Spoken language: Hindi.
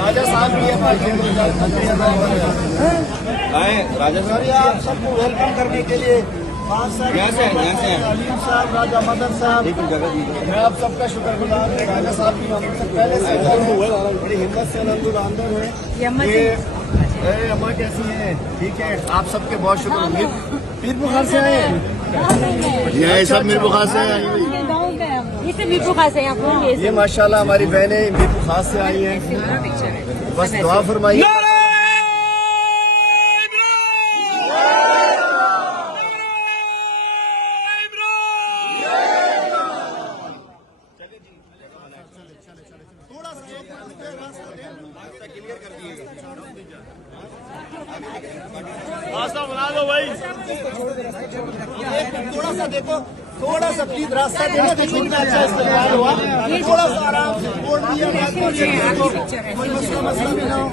राजा साहब भी राजा साहब आप सबको वेलकम करने के लिए यहाँ से अलीम साहब, राजा मदन साहब, मैं आप सबका शुक्रगुजार हूँ। राजा साहब की हम सब पहले से बड़ी हिम्मत से अंदर है। अरे अम्मा कैसी हैं? ठीक है, आप सबके बहुत शुक्र। मीर बुखार से आए हैं? ये सब मीर बुखार से आए हैं। ये माशाल्लाह हमारी बहनें मीर बुखार से आई हैं। बस दुआ फरमाइए। रास्ता बना लो भाई, थोड़ा सा देखो, थोड़ा सा प्लीज रास्ता देना तो छूटना अच्छा इस्तेमाल हुआ, थोड़ा सा आराम से बोल दिया, कोई मसला भी ना हो।